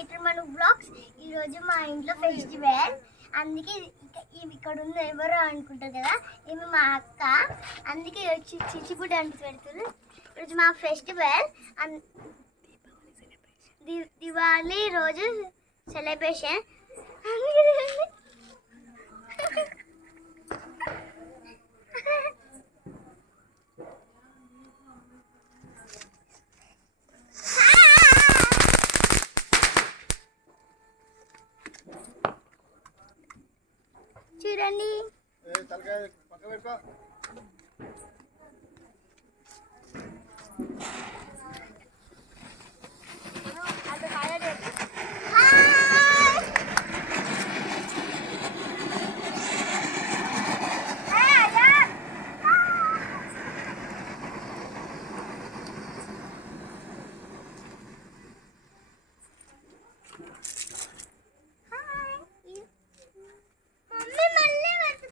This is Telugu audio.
లిటిల్ మను బ్లాగ్స్. ఈరోజు మా ఇంట్లో ఫెస్టివల్, అందుకే ఇక్కడ ఉంది ఎవరో అనుకుంటారు కదా, ఈమె మా అక్క. అందుకే వచ్చి చిచ్చుబుడ్డ అంటే పెడుతుంది. ఈరోజు మా ఫెస్టివల్, దివాళీ రోజు సెలబ్రేషన్. చూడండి,